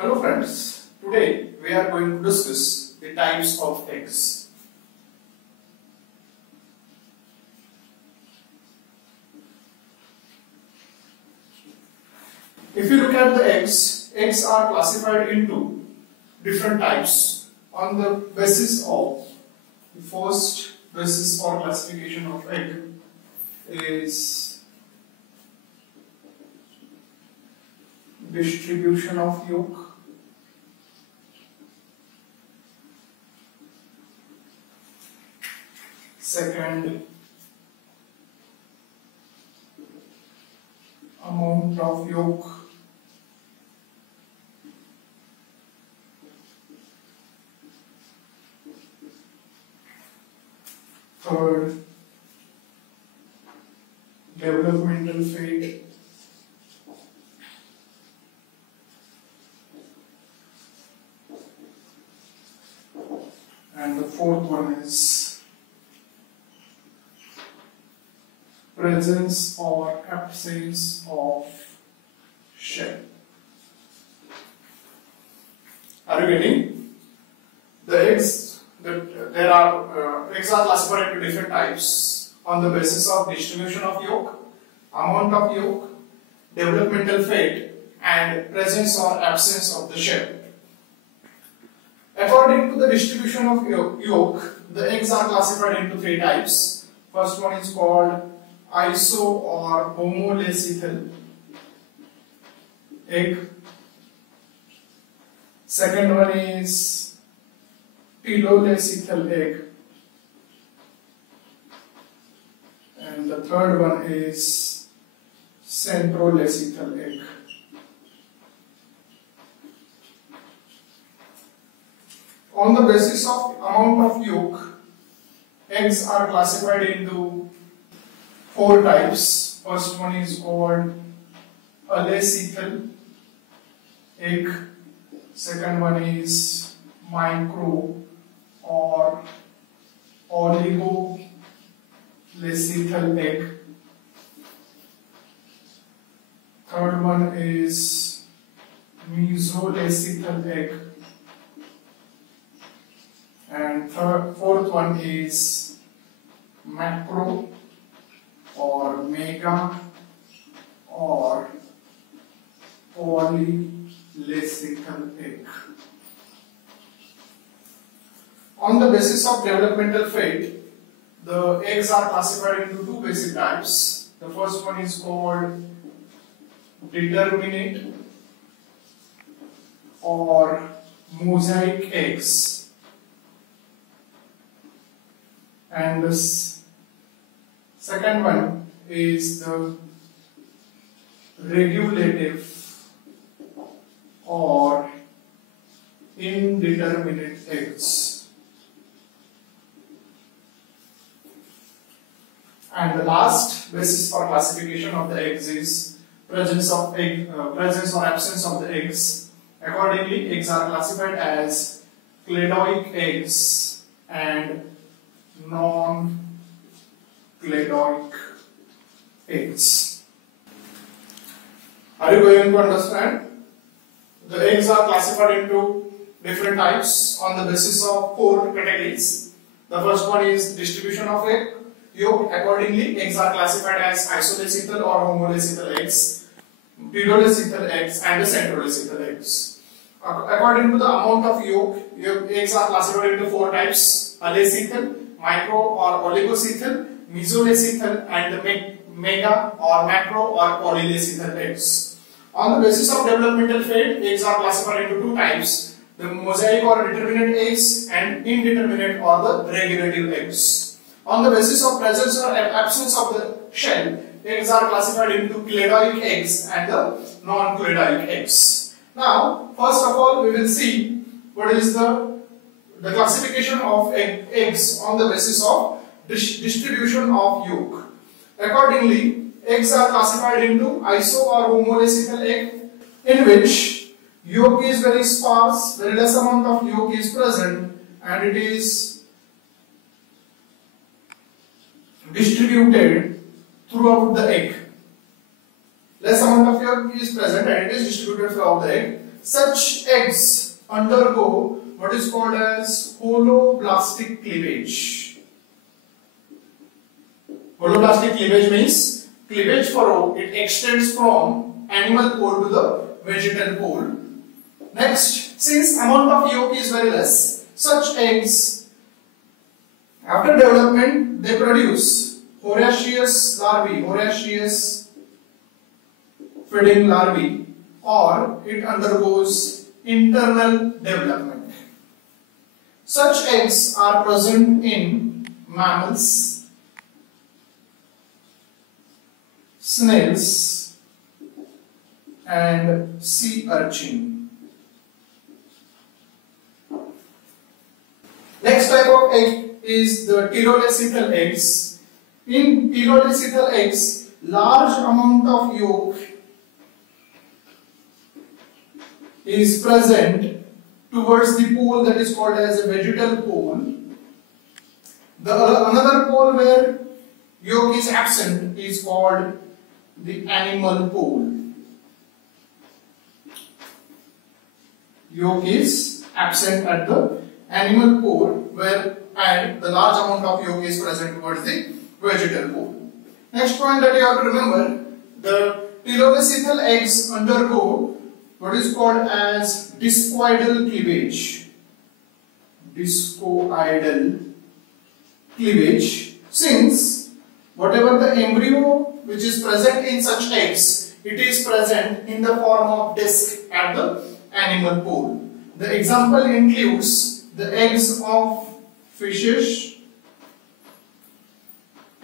Hello friends, today we are going to discuss the types of eggs. If you look at the eggs are classified into different types on the basis of the first basis or classification of egg is distribution of yolk. Second, amount of yolk. Third, developmental fate. And the fourth one is presence or absence of shell. Are you getting? The eggs are classified into different types on the basis of distribution of yolk, amount of yolk, developmental fate, and presence or absence of the shell. According to the distribution of yolk, the eggs are classified into three types. First one is called iso or homolecithal egg. Second one is pilolecithal egg. And the third one is centrolecithal egg. On the basis of amount of yolk, eggs are classified into four types. First one is called alecithal egg. Second one is micro or oligolecithal egg. Third one is mesolecithal egg. And fourth one is macro or mega or polylecithal egg. On the basis of developmental fate, the eggs are classified into two basic types. The first one is called determinate or mosaic eggs. And the second one is the regulative or indeterminate eggs. And the last basis for classification of the eggs is presence or absence of the eggs. Accordingly, eggs are classified as cladoic eggs and non-cladoic eggs. Are you going to understand? The eggs are classified into different types on the basis of four categories. The first one is distribution of yolk. Accordingly, eggs are classified as isolecithal or homolecithal eggs, pilolecithal eggs, and the centrolecithal eggs. According to the amount of yolk, eggs are classified into four types: alecithal, micro or oligocithal, mesolecithal, and the mega or macro or polylecithal eggs. On the basis of developmental fate, eggs are classified into two types: the mosaic or determinate eggs and indeterminate or the regulative eggs. On the basis of presence or absence of the shell, eggs are classified into cladoic eggs and the non-cladoic eggs. Now, first of all, we will see what is the classification of eggs on the basis of distribution of yolk. Accordingly, eggs are classified into iso or homolecithal egg, in which yolk is very sparse, very less amount of yolk is present, and it is distributed throughout the egg. Less amount of yolk is present and it is distributed throughout the egg. such eggs undergo what is called as holoblastic cleavage. Holoblastic cleavage means cleavage furrow, it extends from animal pole to the vegetal pole. Next, since amount of yolk is very less, such eggs after development they produce Horaceous larvae, Horaceous feeding larvae, or it undergoes internal development. Such eggs are present in mammals, snails, and sea urchin. Next type of egg is the pterolecithal eggs. In pterolecithal eggs, large amount of yolk is present towards the pole that is called as a vegetal pole. Another pole where yolk is absent is called the animal pole. Yolk is absent at the animal pole and the large amount of yolk is present towards the vegetal pole. Next point that you have to remember, the pterolecithal eggs undergo what is called as discoidal cleavage. Discoidal cleavage, since whatever the embryo which is present in such eggs, it is present in the form of disc at the animal pole. The example includes the eggs of fishes,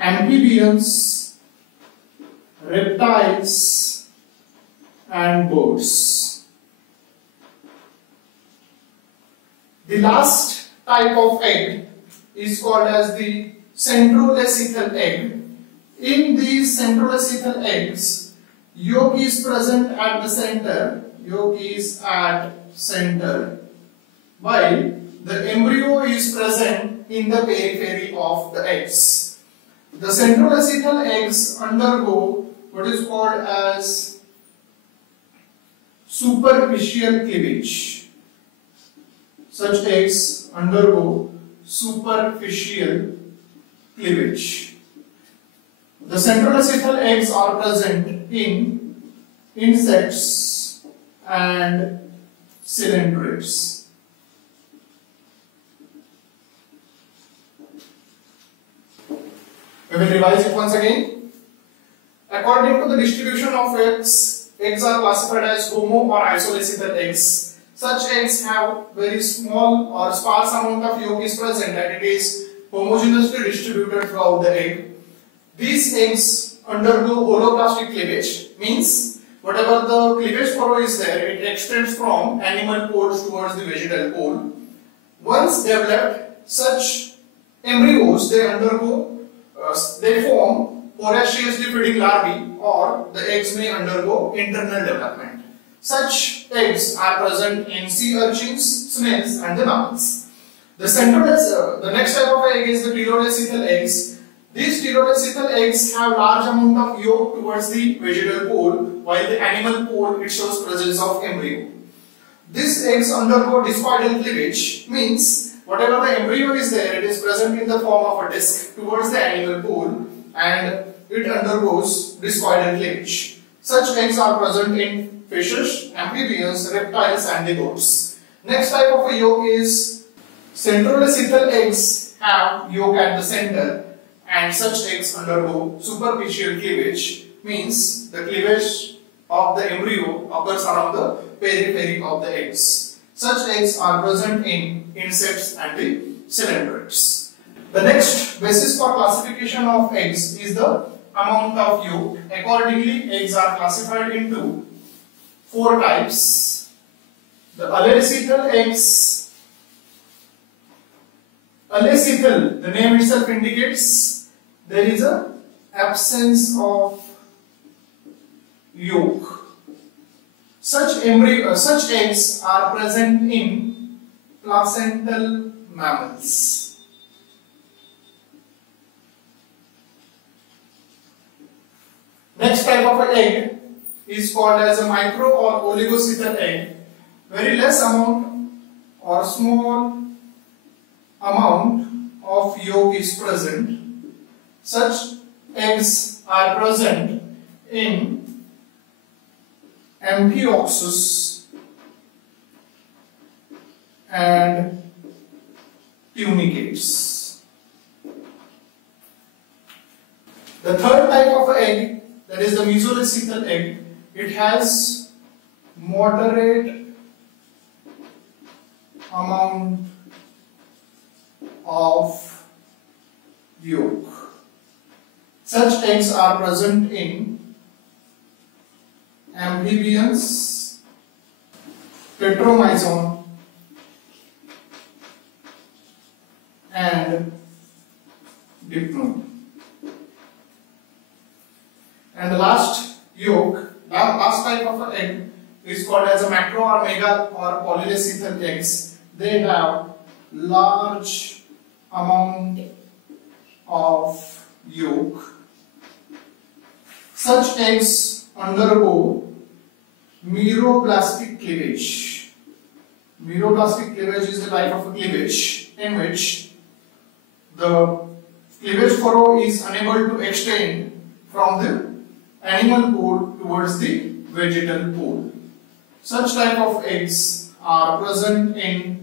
amphibians, reptiles, and birds. The last type of egg is called as the centrolecithal egg. In these centrolecithal eggs, yolk is present at the center. Yolk is at center, while the embryo is present in the periphery of the eggs. The centrolecithal eggs undergo what is called as superficial cleavage. Such eggs undergo superficial cleavage. The centrolecithal eggs are present in insects and cylindrids. We will revise it once again. According to the distribution of eggs, eggs are classified as homo or isolecithal eggs. Such eggs have very small or sparse amount of yolk is present and it is homogeneously distributed throughout the egg. These eggs undergo holoblastic cleavage, means whatever the cleavage furrow is there, it extends from animal poles towards the vegetal pole. Once developed, such embryos they form voraciously feeding larvae, or the eggs may undergo internal development. Such eggs are present in sea urchins, snails, and the mammals. The next type of egg is the pterolecithal eggs. These pterolecithal eggs have large amount of yolk towards the vegetal pole, while the animal pole it shows presence of embryo. These eggs undergo discoidal cleavage, means whatever the embryo is there, it is present in the form of a disc towards the animal pole and it undergoes discoidal cleavage. Such eggs are present in fishes, amphibians, reptiles, and the birds. Next type of a yolk is centrolecithal eggs have yolk at the center, and such eggs undergo superficial cleavage, means the cleavage of the embryo occurs around the periphery of the eggs. Such eggs are present in insects and the cylindrids. The next basis for classification of eggs is the amount of yolk. Accordingly, eggs are classified into 4 types. The alecithal eggs. Alecithal, the name itself indicates there is a absence of yolk. Such eggs are present in placental mammals. Next type of egg is called as a micro or oligocythal egg. very less amount or small amount of yolk is present, such eggs are present in Amphioxus and tunicates. The third type of egg, that is the mesolacethal egg, it has moderate amount of yolk. Such eggs are present in amphibians, Petromyzon, and Dipnode. And the last type of egg is called as a macro or mega or polylacethal eggs. They have large amount of yolk. Such eggs undergo meroplastic cleavage. Meroplastic cleavage is the type of a cleavage in which the cleavage furrow is unable to extend from the animal pole towards the vegetal pole. Such type of eggs are present in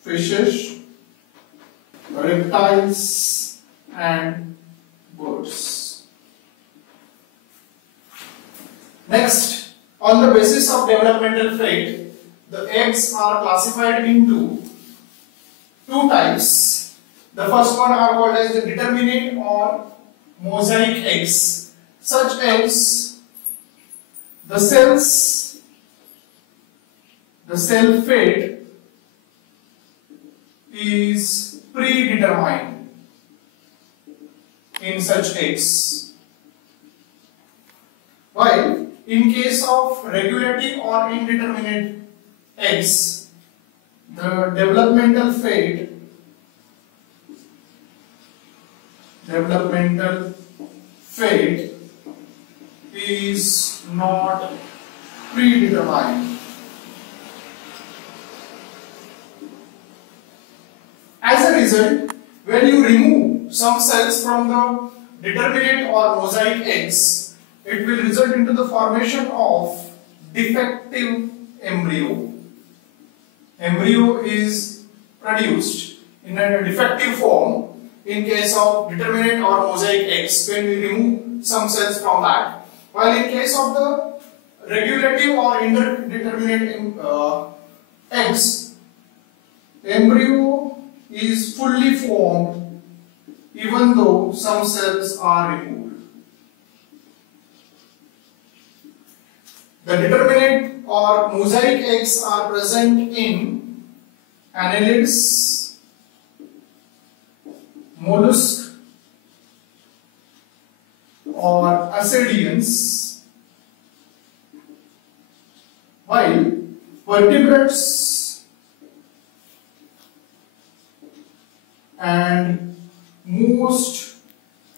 fishes, reptiles, and birds. Next, on the basis of developmental fate, the eggs are classified into two types. The first one are called as the determinate or mosaic eggs. Such eggs, the cell fate is predetermined in such eggs, while in case of regulative or indeterminate eggs, the developmental fate is not predetermined. As a result, when you remove some cells from the determinate or mosaic eggs, it will result into the formation of defective embryo. Embryo is produced in a defective form in case of determinate or mosaic eggs when we remove some cells from that, while in case of the regulative or indeterminate eggs, embryo is fully formed even though some cells are removed. The determinate or mosaic eggs are present in annelids, mollusks or ascidians, while vertebrates and most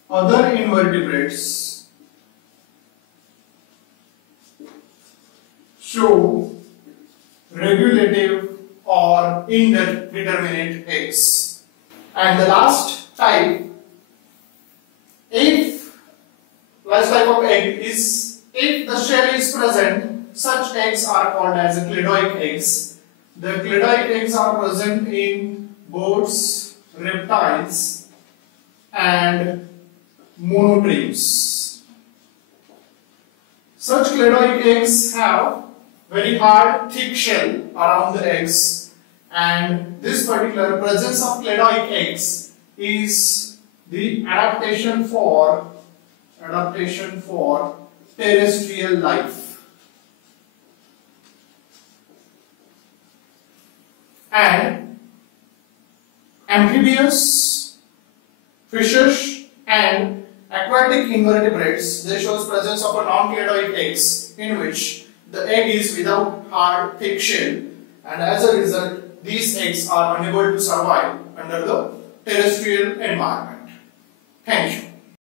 other invertebrates show regulative or indeterminate eggs. And the last type of egg is, if the shell is present, such eggs are called as cladoic eggs. The cladoic eggs are present in birds, reptiles, and monotremes. Such cladoic eggs have very hard, thick shell around the eggs, and this particular presence of cladoic eggs is the adaptation for terrestrial life. And amphibians, fishes, and aquatic invertebrates, they show presence of a non-cladoic eggs in which the egg is without hard, thick shell, and as a result, these eggs are unable to survive under the terrestrial environment. Thank you.